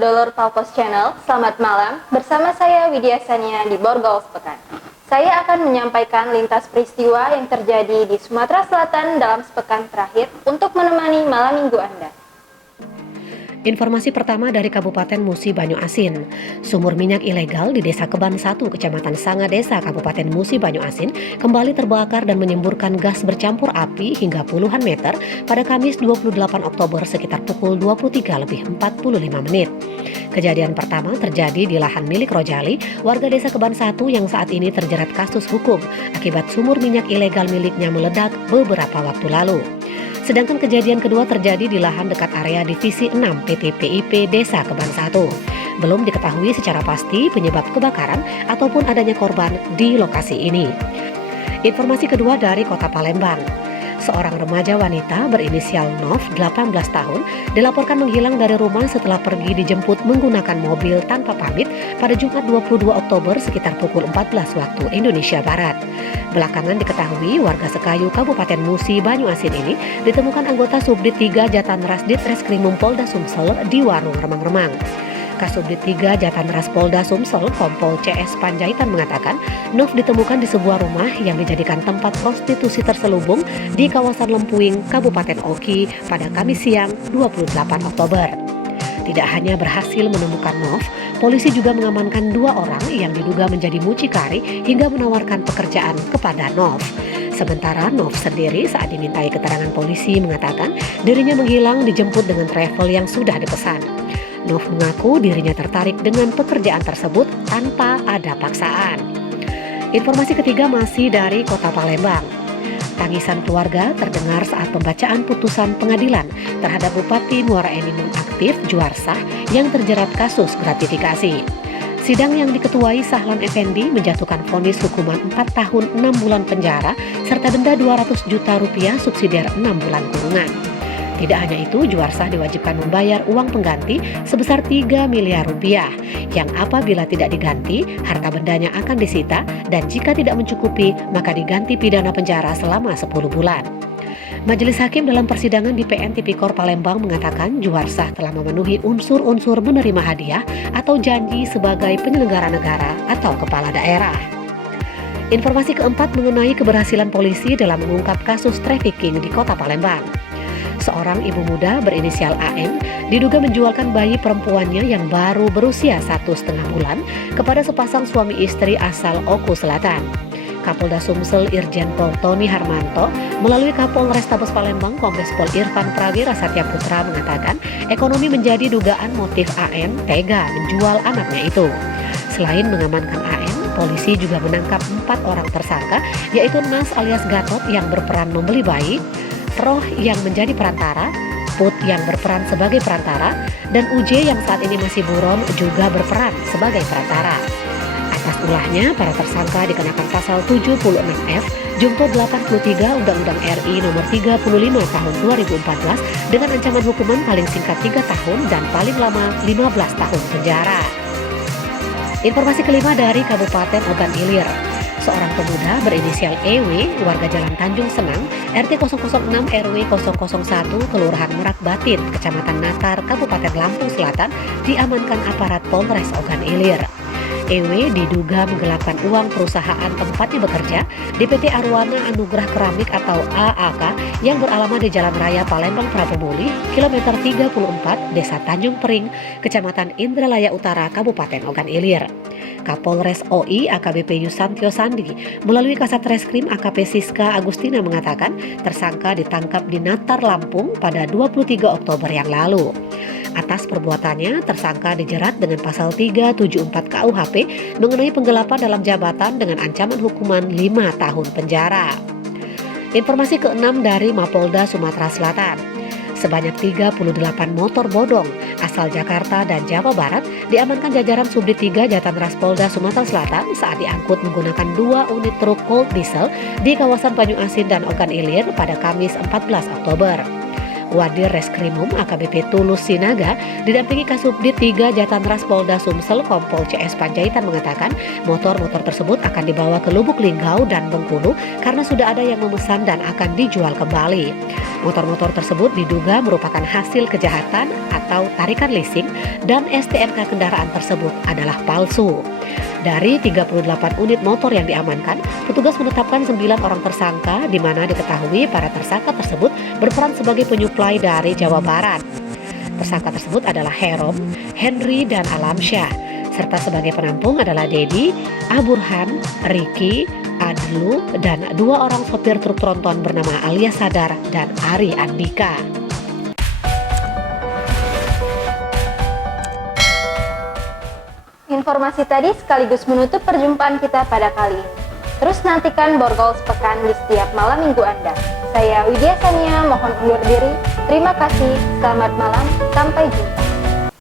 Dolor Palpos Channel. Selamat malam, bersama saya Widya Sania di Borgol Sepekan. Saya akan menyampaikan lintas peristiwa yang terjadi di Sumatera Selatan dalam sepekan terakhir untuk menemani malam minggu Anda. Informasi pertama dari Kabupaten Musi Banyu Asin. Sumur minyak ilegal di Desa Keban 1, Kecamatan Sanga Desa, Kabupaten Musi Banyu Asin kembali terbakar dan menyemburkan gas bercampur api hingga puluhan meter pada Kamis 28 Oktober sekitar pukul 23:45. Kejadian pertama terjadi di lahan milik Rojali, warga Desa Keban 1 yang saat ini terjerat kasus hukum akibat sumur minyak ilegal miliknya meledak beberapa waktu lalu. Sedangkan kejadian kedua terjadi di lahan dekat area Divisi 6 PT PIP Desa Keban 1. Belum diketahui secara pasti penyebab kebakaran ataupun adanya korban di lokasi ini. Informasi kedua dari Kota Palembang. Seorang remaja wanita berinisial Nov, 18 tahun, dilaporkan menghilang dari rumah setelah pergi dijemput menggunakan mobil tanpa pamit pada Jumat 22 Oktober sekitar pukul 14 waktu Indonesia Barat. Belakangan diketahui warga Sekayu Kabupaten Musi Banyu Asin ini ditemukan anggota Subdit 3 Jatanras Ditreskrimum Polda Sumsel di warung remang-remang. Kasubdit 3 Jatanras Polda Sumsel Kompol CS Panjaitan mengatakan Nov ditemukan di sebuah rumah yang dijadikan tempat prostitusi terselubung di kawasan Lempuing, Kabupaten Oki pada Kamis siang 28 Oktober. Tidak hanya berhasil menemukan Nov, polisi juga mengamankan 2 orang yang diduga menjadi mucikari hingga menawarkan pekerjaan kepada Nov. Sementara Nov sendiri saat dimintai keterangan polisi mengatakan dirinya menghilang dijemput dengan travel yang sudah dipesan. Nov mengaku dirinya tertarik dengan pekerjaan tersebut tanpa ada paksaan. Informasi ketiga masih dari Kota Palembang. Tangisan keluarga terdengar saat pembacaan putusan pengadilan terhadap Bupati Muara Enim Nonaktif Juarsah yang terjerat kasus gratifikasi. Sidang yang diketuai Sahlan Effendi menjatuhkan vonis hukuman 4 tahun 6 bulan penjara serta denda 200 juta rupiah subsidiar 6 bulan kurungan. Tidak hanya itu, Juarsah diwajibkan membayar uang pengganti sebesar 3 miliar rupiah, yang apabila tidak diganti, harta bendanya akan disita dan jika tidak mencukupi, maka diganti pidana penjara selama 10 bulan. Majelis Hakim dalam persidangan di PN Tipikor Palembang mengatakan Juarsah telah memenuhi unsur-unsur menerima hadiah atau janji sebagai penyelenggara negara atau kepala daerah. Informasi keempat mengenai keberhasilan polisi dalam mengungkap kasus trafficking di Kota Palembang. Seorang ibu muda berinisial AM diduga menjualkan bayi perempuannya yang baru berusia 1,5 bulan kepada sepasang suami istri asal Oku Selatan. Kapolda Sumsel Irjen Pol Tony Harmanto melalui Kapol Restabes Palembang Kombes Pol Irfan Prawira Satya Putra mengatakan ekonomi menjadi dugaan motif AM tega menjual anaknya itu. Selain mengamankan AM, polisi juga menangkap 4 orang tersangka yaitu Nas alias Gatot yang berperan membeli bayi, Roh yang menjadi perantara, Put yang berperan sebagai perantara, dan UJ yang saat ini masih buron juga berperan sebagai perantara. Atas ulahnya, para tersangka dikenakan pasal 76F Junto 83 Undang-Undang RI Nomor 35 Tahun 2014 dengan ancaman hukuman paling singkat 3 tahun dan paling lama 15 tahun penjara. Informasi kelima dari Kabupaten Ogan Ilir. Seorang pemuda berinisial EW, warga Jalan Tanjung Senang, RT 006 RW 001, Kelurahan Merak Batin, Kecamatan Natar, Kabupaten Lampung Selatan, diamankan aparat Polres Ogan Ilir. EW diduga menggelapkan uang perusahaan tempatnya bekerja di PT Arwana Anugrah Keramik atau AAK yang beralamat di Jalan Raya Palembang Prabumuli, kilometer 34, Desa Tanjung Pering, Kecamatan Indralaya Utara, Kabupaten Ogan Ilir. Kapolres OI AKBP Yusantio Sandi melalui Kasat Reskrim AKP Siska Agustina mengatakan tersangka ditangkap di Natar, Lampung pada 23 Oktober yang lalu. Atas perbuatannya, tersangka dijerat dengan pasal 374 KUHP mengenai penggelapan dalam jabatan dengan ancaman hukuman 5 tahun penjara. Informasi keenam dari Mapolda Sumatera Selatan. Sebanyak 38 motor bodong asal Jakarta dan Jawa Barat diamankan jajaran Subdit 3 Jatanras Polda Sumatera Selatan saat diangkut menggunakan 2 unit truk cold diesel di kawasan Banyu Asin dan Ogan Ilir pada Kamis 14 Oktober. Wadir Reskrimum AKBP Tulus Sinaga didampingi Kasubdit 3 Jatanras Polda Sumsel Kompol CS Panjaitan mengatakan motor-motor tersebut akan dibawa ke Lubuk Linggau dan Bengkulu karena sudah ada yang memesan dan akan dijual kembali. Motor-motor tersebut diduga merupakan hasil kejahatan atau tarikan leasing dan STNK kendaraan tersebut adalah palsu. Dari 38 unit motor yang diamankan, petugas menetapkan 9 orang tersangka di mana diketahui para tersangka tersebut berperan sebagai penyuplai dari Jawa Barat. Tersangka tersebut adalah Herom, Henry, dan Alamsyah. Serta sebagai penampung adalah Dedi, Aburhan, Riki, Adlu, dan 2 orang sopir truk tronton bernama Alia Sadar dan Ari Andika. Informasi tadi sekaligus menutup perjumpaan kita pada kali ini. Terus nantikan Borgol Sepekan di setiap malam minggu Anda. Saya Widya Sania, mohon undur diri. Terima kasih, selamat malam, sampai jumpa.